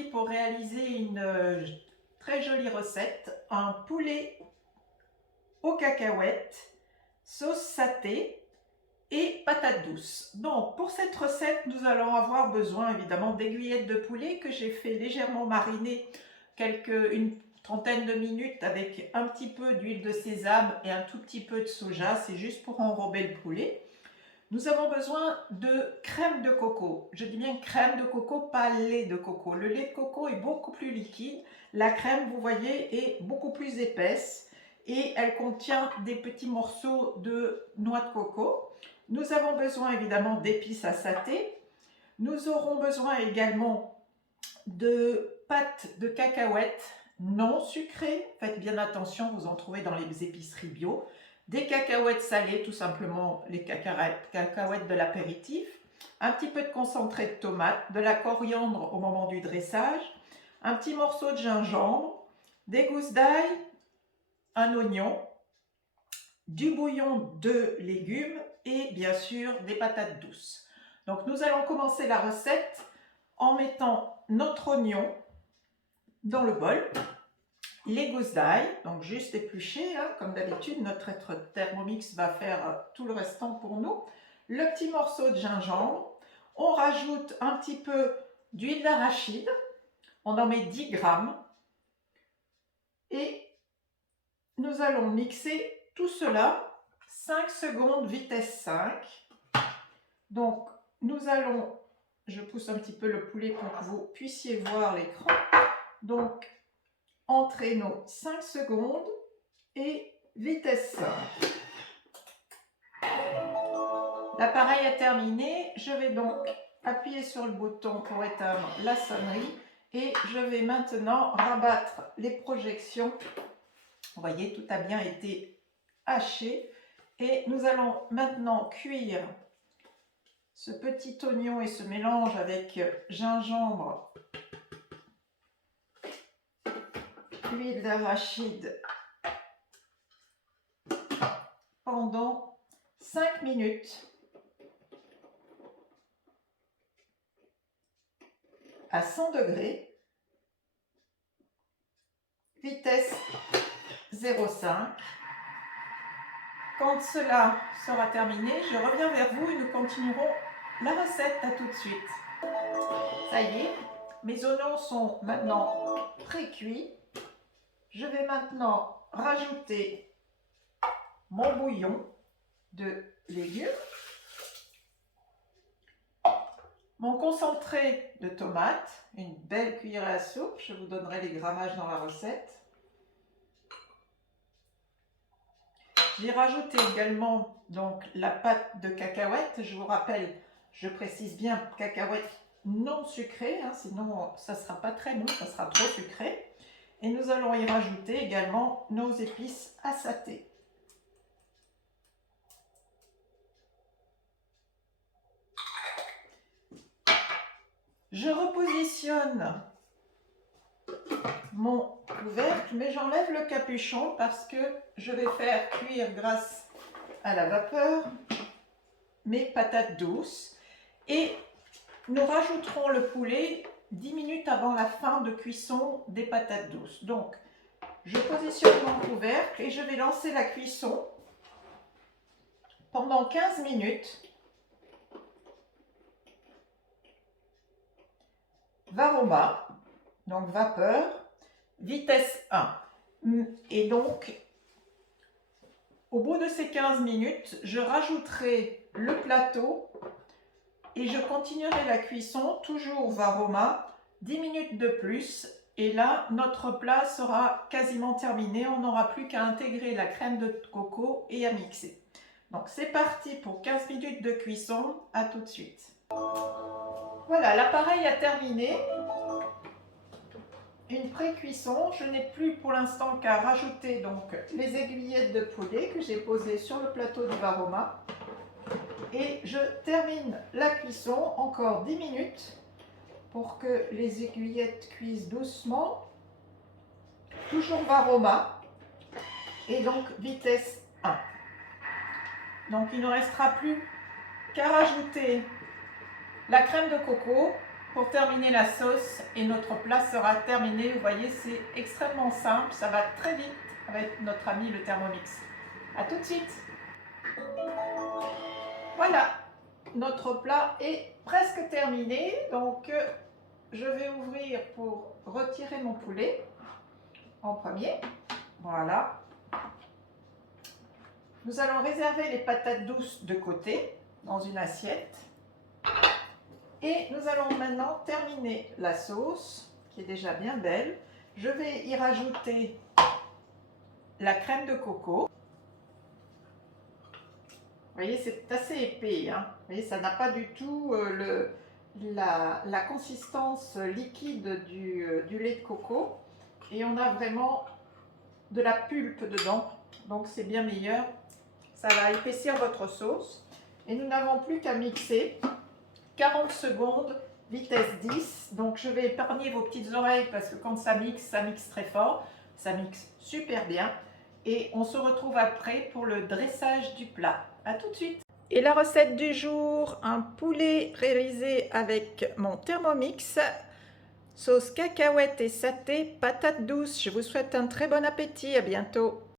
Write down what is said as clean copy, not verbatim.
aujourd'hui pour réaliser une très jolie recette, un poulet aux cacahuètes, sauce saté et patates douces. Donc pour cette recette, nous allons avoir besoin évidemment d'aiguillettes de poulet que j'ai fait légèrement mariner une trentaine de minutes avec un petit peu d'huile de sésame et un tout petit peu de soja, c'est juste pour enrober le poulet. Nous avons besoin de crème de coco. Je dis bien crème de coco, pas lait de coco. Le lait de coco est beaucoup plus liquide. La crème, vous voyez, est beaucoup plus épaisse et elle contient des petits morceaux de noix de coco. Nous avons besoin évidemment d'épices à saté. Nous aurons besoin également de pâte de cacahuètes non sucrées. Faites bien attention, vous en trouvez dans les épiceries bio. Des cacahuètes salées, tout simplement les cacahuètes de l'apéritif, un petit peu de concentré de tomate, de la coriandre au moment du dressage, un petit morceau de gingembre, des gousses d'ail, un oignon, du bouillon de légumes et bien sûr des patates douces. Donc nous allons commencer la recette en mettant notre oignon dans le bol. Les gousses d'ail, donc juste épluchées, hein, comme d'habitude, notre Thermomix va faire tout le restant pour nous. Le petit morceau de gingembre, on rajoute un petit peu d'huile d'arachide, on en met 10 grammes et nous allons mixer tout cela 5 secondes vitesse 5. Donc nous allons, je pousse un petit peu le poulet pour que vous puissiez voir l'écran, donc entrer nos 5 secondes et vitesse 5. L'appareil a terminé, je vais donc appuyer sur le bouton pour éteindre la sonnerie et je vais maintenant rabattre les projections. Vous voyez, tout a bien été haché et nous allons maintenant cuire ce petit oignon et ce mélange avec gingembre, huile d'arachide pendant 5 minutes à 100 degrés, vitesse 0,5. Quand cela sera terminé, je reviens vers vous et nous continuerons la recette. À tout de suite. Ça y est, mes oignons sont maintenant pré-cuits. Je vais maintenant rajouter mon bouillon de légumes, mon concentré de tomates, une belle cuillère à soupe, je vous donnerai les grammages dans la recette. J'ai rajouté également donc la pâte de cacahuètes. Je vous rappelle, je précise bien cacahuètes non sucrées, hein, sinon ça ne sera pas très bon, ça sera trop sucré. Et nous allons y rajouter également nos épices à saté. Je repositionne mon couvercle, mais j'enlève le capuchon parce que je vais faire cuire grâce à la vapeur mes patates douces et nous rajouterons le poulet 10 minutes avant la fin de cuisson des patates douces. Donc, je positionne mon couvercle et je vais lancer la cuisson pendant 15 minutes. Varoma, donc vapeur, vitesse 1. Et donc, au bout de ces 15 minutes, je rajouterai le plateau et je continuerai la cuisson, toujours Varoma, 10 minutes de plus. Et là, notre plat sera quasiment terminé. On n'aura plus qu'à intégrer la crème de coco et à mixer. Donc, c'est parti pour 15 minutes de cuisson. À tout de suite. Voilà, l'appareil a terminé. Une pré-cuisson, je n'ai plus pour l'instant qu'à rajouter donc les aiguillettes de poulet que j'ai posées sur le plateau du Varoma. Et je termine la cuisson encore 10 minutes pour que les aiguillettes cuisent doucement. Toujours Varoma et donc vitesse 1. Donc il ne restera plus qu'à rajouter la crème de coco pour terminer la sauce et notre plat sera terminé. Vous voyez, c'est extrêmement simple, ça va très vite avec notre ami le Thermomix. A tout de suite. Voilà, notre plat est presque terminé. Donc, je vais ouvrir pour retirer mon poulet en premier. Voilà. Nous allons réserver les patates douces de côté dans une assiette. Et nous allons maintenant terminer la sauce qui est déjà bien belle. Je vais y rajouter la crème de coco. Vous voyez, c'est assez épais. Hein. Vous voyez, ça n'a pas du tout la consistance liquide du lait de coco. Et on a vraiment de la pulpe dedans. Donc c'est bien meilleur. Ça va épaissir votre sauce. Et nous n'avons plus qu'à mixer. 40 secondes, vitesse 10. Donc je vais épargner vos petites oreilles parce que quand ça mixe très fort. Ça mixe super bien. Et on se retrouve après pour le dressage du plat. A tout de suite. Et la recette du jour, un poulet réalisé avec mon Thermomix, sauce cacahuète et saté, patates douces. Je vous souhaite un très bon appétit, à bientôt.